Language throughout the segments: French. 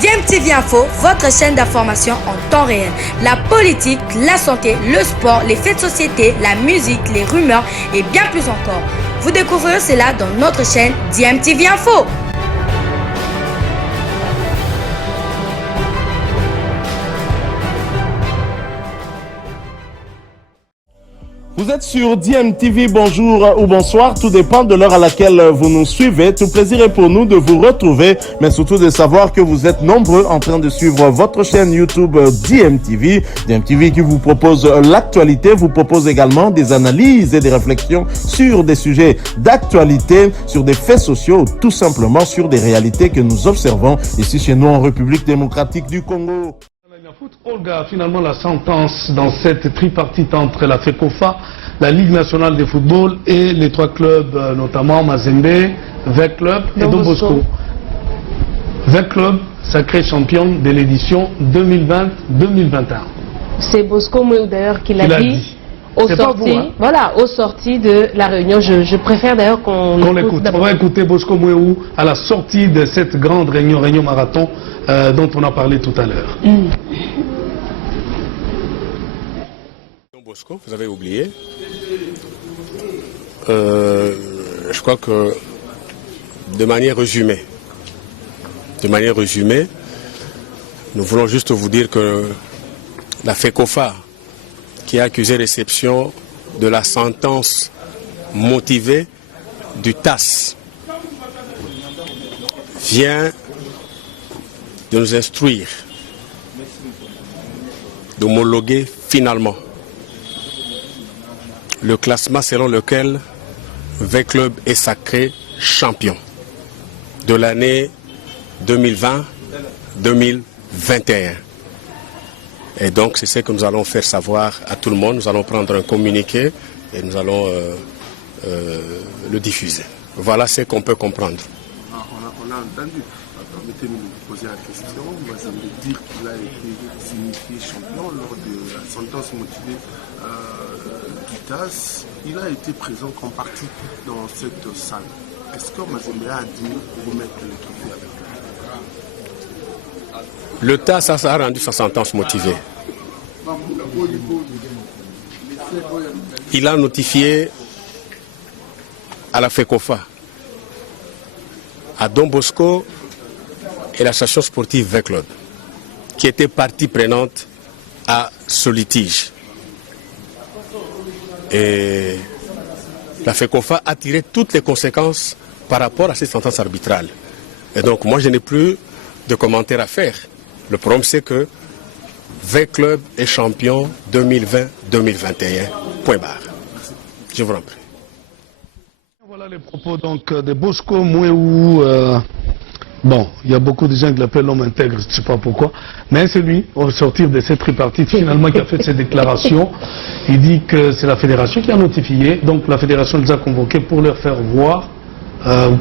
DMTV Info, votre chaîne d'information en temps réel. La politique, la santé, le sport, les faits de société, la musique, les rumeurs et bien plus encore. Vous découvrirez cela dans notre chaîne DMTV Info. Vous êtes sur DMTV, bonjour ou bonsoir, tout dépend de l'heure à laquelle vous nous suivez. Tout plaisir est pour nous de vous retrouver, mais surtout de savoir que vous êtes nombreux en train de suivre votre chaîne YouTube DMTV. DMTV qui vous propose l'actualité, vous propose également des analyses et des réflexions sur des sujets d'actualité, sur des faits sociaux, tout simplement sur des réalités que nous observons ici chez nous en République démocratique du Congo. Olga, finalement la sentence dans cette tripartite entre la FECOFA, la Ligue nationale de football et les trois clubs, notamment Mazembe, Vec Club et Don Bosco. Vec Club, sacré champion de l'édition 2020-2021. C'est Bosco Mouéou d'ailleurs qui l'a dit. Au sorti de la réunion. Je préfère d'ailleurs qu'on l'écoute. On va écouter Bosco Mouéou à la sortie de cette grande réunion marathon dont on a parlé tout à l'heure. Bosco, vous avez oublié. Je crois que de manière résumée, nous voulons juste vous dire que la FECOFA, qui a accusé réception de la sentence motivée du TAS, vient de nous instruire d'homologuer finalement le classement selon lequel Vec Club est sacré champion de l'année 2020-2021. Et donc c'est ce que nous allons faire savoir à tout le monde. Nous allons prendre un communiqué et nous allons le diffuser. Voilà ce qu'on peut comprendre. On a entendu, permettez-nous de vous poser la question, moi ça veut dire qu'il a été signifié champion lors de la sentence motivée du TAS. Il a été présent comme partie dans cette salle. Est-ce que Mazembe a dit remettre le trophée avec lui? Le TAS a rendu sa sentence motivée. Il a notifié à la FECOFA, à Don Bosco et l'association sportive Vec Club, qui était partie prenante à ce litige. Et la FECOFA a tiré toutes les conséquences par rapport à cette sentence arbitrale. Et donc moi je n'ai plus de commentaires à faire. Le problème c'est que Vec Club est champion 2020-2021. Point barre. Je vous en prie. Voilà les propos donc de Bosco Mouéou. Bon, il y a beaucoup de gens qui l'appellent l'homme intègre, je ne sais pas pourquoi. Mais c'est lui, au sortir de cette tripartite, finalement, qui a fait ces déclarations. Il dit que c'est la fédération qui a notifié. Donc la fédération les a convoqués pour leur faire voir,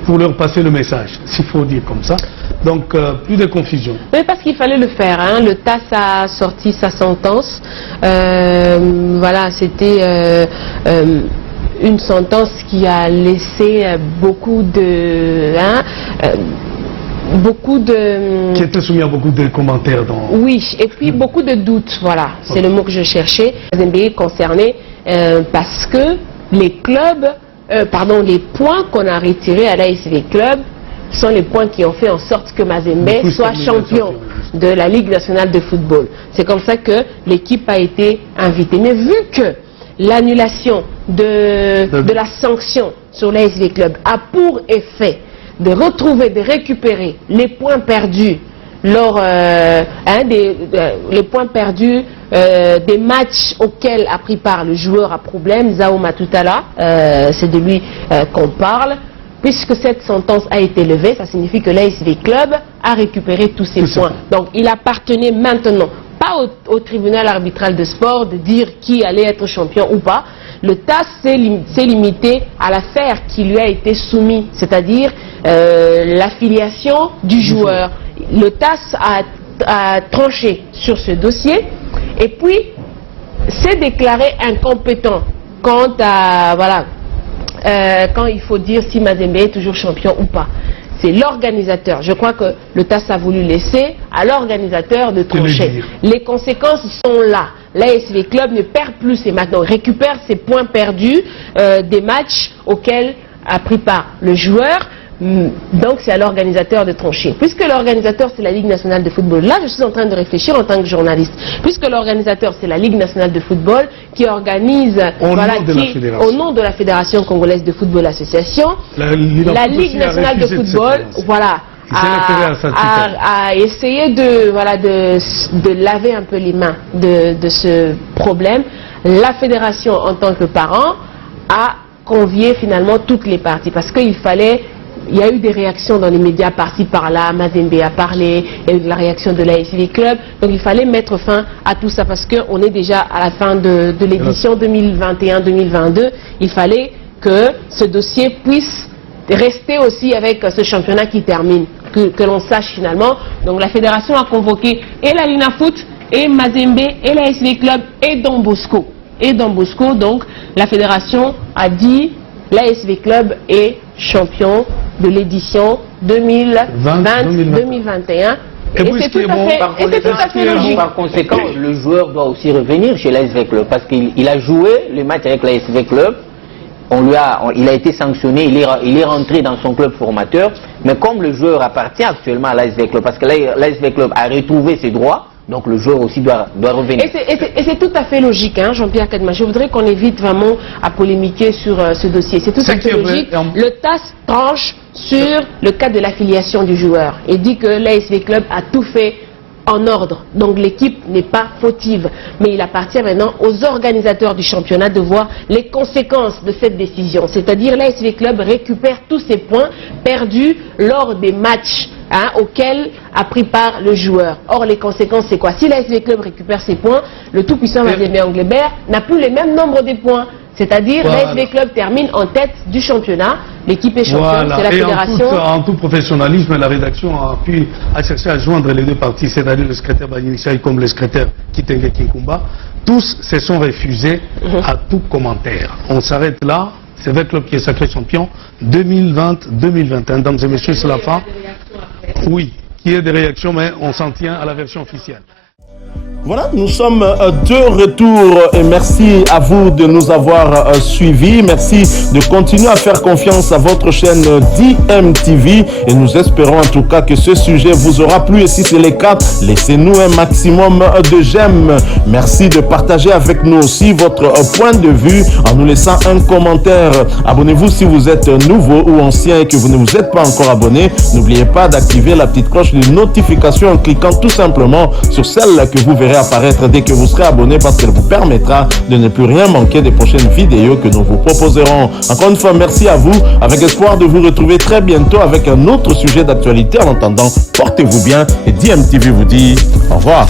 pour leur passer le message, s'il faut dire comme ça. Donc plus de confusion. Oui, parce qu'il fallait le faire. Hein. Le TAS a sorti sa sentence. Voilà, c'était une sentence qui a laissé beaucoup de... Qui était soumis à beaucoup de commentaires dans... Oui, et puis beaucoup de doutes, voilà, c'est le mot que je cherchais. Mazembe est concerné parce que les clubs, les points qu'on a retirés à l'ASV Club sont les points qui ont fait en sorte que Mazembe soit champion de la Ligue nationale de football. C'est comme ça que l'équipe a été invitée. Mais vu que l'annulation de la sanction sur l'ASV Club a pour effet de retrouver, de récupérer les points perdus lors les points perdus des matchs auxquels a pris part le joueur à problème, Zao Matutala, c'est de lui qu'on parle. Puisque cette sentence a été levée, ça signifie que l'ASV Club a récupéré tous ses points. Donc il appartenait maintenant pas au tribunal arbitral de sport de dire qui allait être champion ou pas. Le TAS s'est limité à l'affaire qui lui a été soumise, c'est-à-dire l'affiliation du joueur. Le TAS a tranché sur ce dossier et puis s'est déclaré incompétent quant à quand il faut dire si Mazembe est toujours champion ou pas. c'est l'organisateur. Je crois que le TAS a voulu laisser à l'organisateur de trancher. Les conséquences sont là. L'ASV Club ne perd plus ses matchs, donc récupère ses points perdus des matchs auxquels a pris part le joueur. Donc c'est à l'organisateur de trancher. Puisque l'organisateur c'est la Ligue nationale de football, là je suis en train de réfléchir en tant que journaliste. Puisque l'organisateur c'est la Ligue nationale de football qui organise au nom de la Fédération congolaise de football association, la Ligue nationale de football, voilà, a essayé de laver un peu les mains de ce problème. La fédération en tant que parent a convié finalement toutes les parties parce qu'il fallait. Il y a eu des réactions dans les médias par-ci par-là, Mazembe a parlé, il y a eu la réaction de l'ASV Club, donc il fallait mettre fin à tout ça parce qu'on est déjà à la fin de l'édition 2021-2022, il fallait que ce dossier puisse rester aussi avec ce championnat qui termine, que l'on sache finalement. Donc la fédération a convoqué et la Lina Foot, et Mazembe, et l'ASV Club, et Don Bosco. Donc la fédération a dit l'ASV Club est champion de l'édition 2020-2021. Et c'est tout à fait logique. Par conséquent, le joueur doit aussi revenir chez l'ASV Club parce qu'il a joué les matchs avec l'ASV Club. Il a été sanctionné, il est rentré dans son club formateur. Mais comme le joueur appartient actuellement à l'ASV Club, parce que l'ASV Club a retrouvé ses droits, donc le joueur aussi doit revenir. Et c'est tout à fait logique, hein, Jean-Pierre Kadma. Je voudrais qu'on évite vraiment à polémiquer sur ce dossier. C'est tout à fait logique. Le TAS tranche sur le cas de l'affiliation du joueur et dit que l'ASV Club a tout fait en ordre. Donc l'équipe n'est pas fautive. Mais il appartient maintenant aux organisateurs du championnat de voir les conséquences de cette décision. C'est-à-dire l'ASV Club récupère tous ses points perdus lors des matchs auquel a pris part le joueur. Or, les conséquences, c'est quoi? Si l'ASV Club récupère ses points, le tout-puissant Mazembe Anglebert n'a plus les mêmes nombres de points. C'est-à-dire, l'ASV Club termine en tête du championnat, l'équipe est championne, c'est la fédération. En tout professionnalisme, la rédaction a cherché à joindre les deux parties, c'est-à-dire le secrétaire Banyinichai comme le secrétaire Kitenge Kinkumba. Tous se sont refusés à tout commentaire. On s'arrête là. C'est le club qui est sacré champion 2020-2021. Mesdames et messieurs, c'est la fin. Oui, il y a des réactions, mais on s'en tient à la version officielle. Voilà, nous sommes de retour et merci à vous de nous avoir suivis. Merci de continuer à faire confiance à votre chaîne DMTV et nous espérons en tout cas que ce sujet vous aura plu et si c'est le cas, laissez-nous un maximum de j'aime. Merci de partager avec nous aussi votre point de vue en nous laissant un commentaire. Abonnez-vous si vous êtes nouveau ou ancien et que vous ne vous êtes pas encore abonné. N'oubliez pas d'activer la petite cloche de notification en cliquant tout simplement sur celle que vous verrez apparaître dès que vous serez abonné parce qu'elle vous permettra de ne plus rien manquer des prochaines vidéos que nous vous proposerons. Encore une fois, merci à vous, avec espoir de vous retrouver très bientôt avec un autre sujet d'actualité. En attendant, portez-vous bien et DMTV vous dit au revoir.